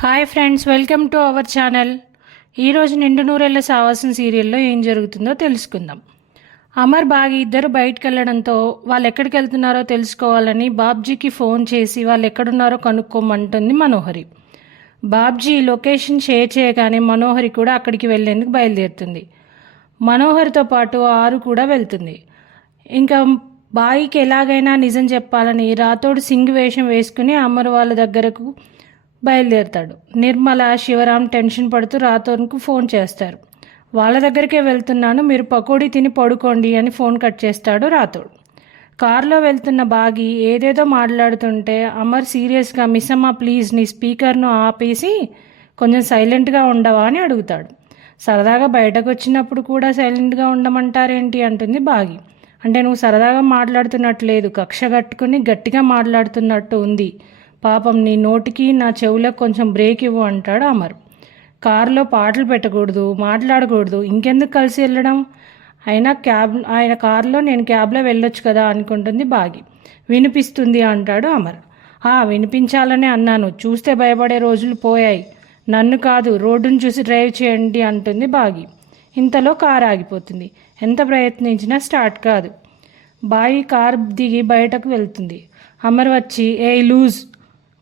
Hi friends, welcome to our channel. ఈరోజు నిండు నూరేళ్ల సావాసం సీరియల్లో ఏం జరుగుతుందో తెలుసుకుందాం. అమర్ బాగి ఇద్దరు బయటకు వెళ్ళడంతో వాళ్ళు ఎక్కడికి వెళ్తున్నారో తెలుసుకోవాలని బాబ్జీకి ఫోన్ చేసి వాళ్ళు ఎక్కడున్నారో కనుక్కోమంటుంది మనోహరి. బాబ్జీ లొకేషన్ షేర్ చేయగానే మనోహరి కూడా అక్కడికి వెళ్లేందుకు బయలుదేరుతుంది. మనోహరితో పాటు ఆరు కూడా వెళ్తుంది. ఇంకా బాయికి ఎలాగైనా నిజం చెప్పాలని రాతోడు సింగ్ వేషం వేసుకుని అమర్ వాళ్ళ దగ్గరకు బయలుదేరుతాడు. నిర్మల, శివరాం టెన్షన్ పడుతూ రాతోన్కు ఫోన్ చేస్తారు. వాళ్ళ దగ్గరికే వెళ్తున్నాను, మీరు పకోడీ తిని పడుకోండి అని ఫోన్ కట్ చేస్తాడు రాతోడు. కారులో వెళ్తున్న బాగి ఏదేదో మాట్లాడుతుంటే అమర్ సీరియస్గా, మిస్సమ్మ ప్లీజ్ నీ స్పీకర్ను ఆపేసి కొంచెం సైలెంట్గా ఉండవా అని అడుగుతాడు. సరదాగా బయటకు వచ్చినప్పుడు కూడా సైలెంట్గా ఉండమంటారేంటి అంటుంది బాగి. అంటే నువ్వు సరదాగా మాట్లాడుతున్నట్లేదు, కక్ష కట్టుకుని గట్టిగా మాట్లాడుతున్నట్టు ఉంది. పాపం నీ నోటికి నా చెవులకు కొంచెం బ్రేక్ ఇవ్వు అంటాడు అమర్. కారులో పాటలు పెట్టకూడదు, మాట్లాడకూడదు, ఇంకెందుకు కలిసి వెళ్ళడం, ఆయన కారులో నేను క్యాబ్లో వెళ్ళొచ్చు కదా అనుకుంటుంది బాగి. వినిపిస్తుంది అంటాడు అమర్. వినిపించాలనే అన్నాను, చూస్తే భయపడే రోజులు పోయాయి, నన్ను కాదు రోడ్డును చూసి డ్రైవ్ చేయండి అంటుంది బాగి. ఇంతలో కారు ఆగిపోతుంది. ఎంత ప్రయత్నించినా స్టార్ట్ కాదు. బాగి కారు దిగి బయటకు వెళ్తుంది. అమర్ వచ్చి లూజ్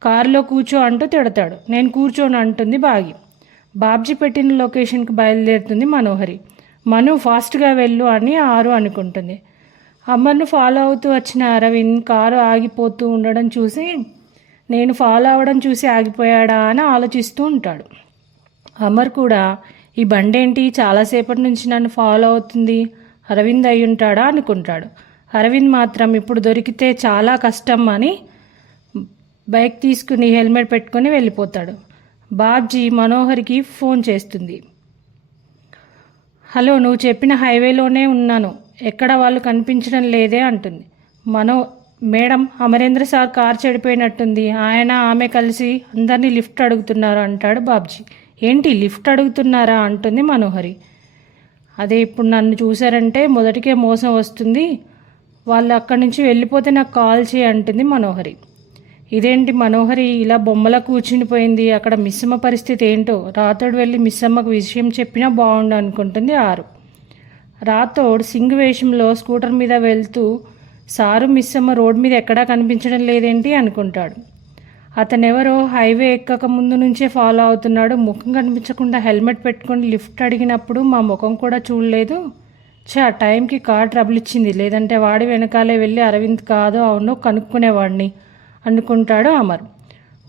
కారులో కూర్చో అంటూ తిడతాడు. నేను కూర్చోను అంటుంది బాగి. బాబ్జీ పెట్టిన లొకేషన్కి బయలుదేరుతుంది మనోహరి. మను ఫాస్ట్గా వెళ్ళు అని ఆరు అనుకుంటుంది. అమర్ను ఫాలో అవుతూ వచ్చిన అరవింద్ కారు ఆగిపోతూ ఉండడం చూసి నేను ఫాలో అవ్వడం చూసి ఆగిపోయాడా అని ఆలోచిస్తూ ఉంటాడు. అమర్ కూడా ఈ బండేంటి చాలాసేపటి నుంచి నన్ను ఫాలో అవుతుంది, అరవింద్ అయి ఉంటాడా అనుకుంటాడు. అరవింద్ మాత్రం ఇప్పుడు దొరికితే చాలా కష్టం అని బైక్ తీసుకుని హెల్మెట్ పెట్టుకుని వెళ్ళిపోతాడు. బాబ్జీ మనోహరికి ఫోన్ చేస్తుంది. హలో, నువ్వు చెప్పిన హైవేలోనే ఉన్నాను, ఎక్కడ వాళ్ళు కనిపించడం లేదే అంటుంది. మేడం, అమరేంద్ర సార్ కార్ చెడిపోయినట్టుంది, ఆయన ఆమె కలిసి అందరినీ లిఫ్ట్ అడుగుతున్నారు అంటాడు బాబ్జీ. ఏంటి లిఫ్ట్ అడుగుతున్నారా అంటుంది మనోహరి. అదే ఇప్పుడు నన్ను చూశారంటే మొదటికే మోసం వస్తుంది, వాళ్ళు అక్కడి నుంచి వెళ్ళిపోతే నాకు కాల్ చేయి అంటుంది మనోహరి. ఇదేంటి మనోహరి ఇలా బొమ్మలా కూర్చునిపోయింది, అక్కడ మిస్సమ్మ పరిస్థితి ఏంటో, రాతోడు వెళ్ళి మిస్సమ్మకు విషయం చెప్పినా బాగుండు అనుకుంటుంది ఆరు. రాతోడు సింగ్ వేషంలో స్కూటర్ మీద వెళ్తూ సారు మిస్సమ్మ రోడ్ మీద ఎక్కడా కనిపించడం లేదేంటి అనుకుంటాడు. అతనెవరో హైవే ఎక్కక ముందు నుంచే ఫాలో అవుతున్నాడు, ముఖం కనిపించకుండా హెల్మెట్ పెట్టుకొని లిఫ్ట్ అడిగినప్పుడు మా ముఖం కూడా చూడలేదు. టైంకి కార్ ట్రబుల్ ఇచ్చింది, లేదంటే వాడి వెనకాలే వెళ్ళి అరవింద్ కాదో అవునో కనుక్కునేవాడిని అనుకుంటాడు అమర్.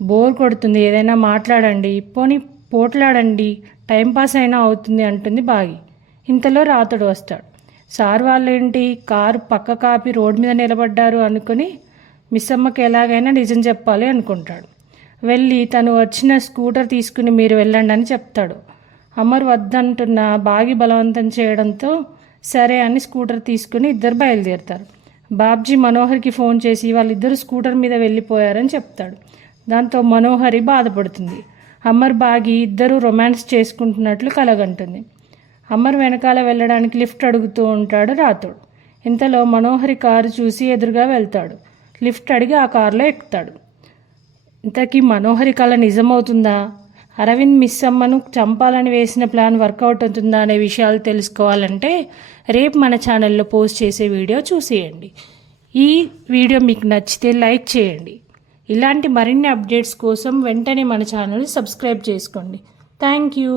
బోర్ కొడుతుంది, ఏదైనా మాట్లాడండి, పోనీ పోట్లాడండి, టైంపాస్ అయినా అవుతుంది అంటుంది బాగి. ఇంతలో రాతోడు వస్తాడు. సార్ వాళ్ళేంటి కారు పక్క కాపి రోడ్ మీద నిలబడ్డారు అనుకుని మిస్సమ్మకి ఎలాగైనా నిజం చెప్పాలి అనుకుంటాడు. వెళ్ళి తను వచ్చిన స్కూటర్ తీసుకుని మీరు వెళ్ళండి అని చెప్తాడు. అమర్ వద్దంటున్న బాగి బలవంతం చేయడంతో సరే అని స్కూటర్ తీసుకుని ఇద్దరు బయలుదేరుతారు. బాబ్జీ మనోహర్కి ఫోన్ చేసి వాళ్ళిద్దరు స్కూటర్ మీద వెళ్ళిపోయారని చెప్తాడు. దాంతో మనోహరి బాధపడుతుంది. అమర్ బాగి ఇద్దరు రొమాన్స్ చేసుకుంటున్నట్లు కలగంటుంది. అమర్ వెనకాల వెళ్ళడానికి లిఫ్ట్ అడుగుతూ ఉంటాడు రాతోడు. ఇంతలో మనోహరి కారు చూసి ఎదురుగా వెళ్తాడు. లిఫ్ట్ అడిగి ఆ కారులో ఎక్కుతాడు. ఇంతకీ మనోహరి కళ నిజమవుతుందా, అరవింద్ మిస్సమ్మను చంపాలని వేసిన ప్లాన్ వర్కౌట్ అవుతుందా అనే విషయాలు తెలుసుకోవాలంటే రేపు మన ఛానల్లో పోస్ట్ చేసే వీడియో చూసేయండి. ఈ వీడియో మీకు నచ్చితే లైక్ చేయండి. ఇలాంటి మరిన్ని అప్డేట్స్ కోసం వెంటనే మన ఛానల్ సబ్స్క్రైబ్ చేసుకోండి. Thank you.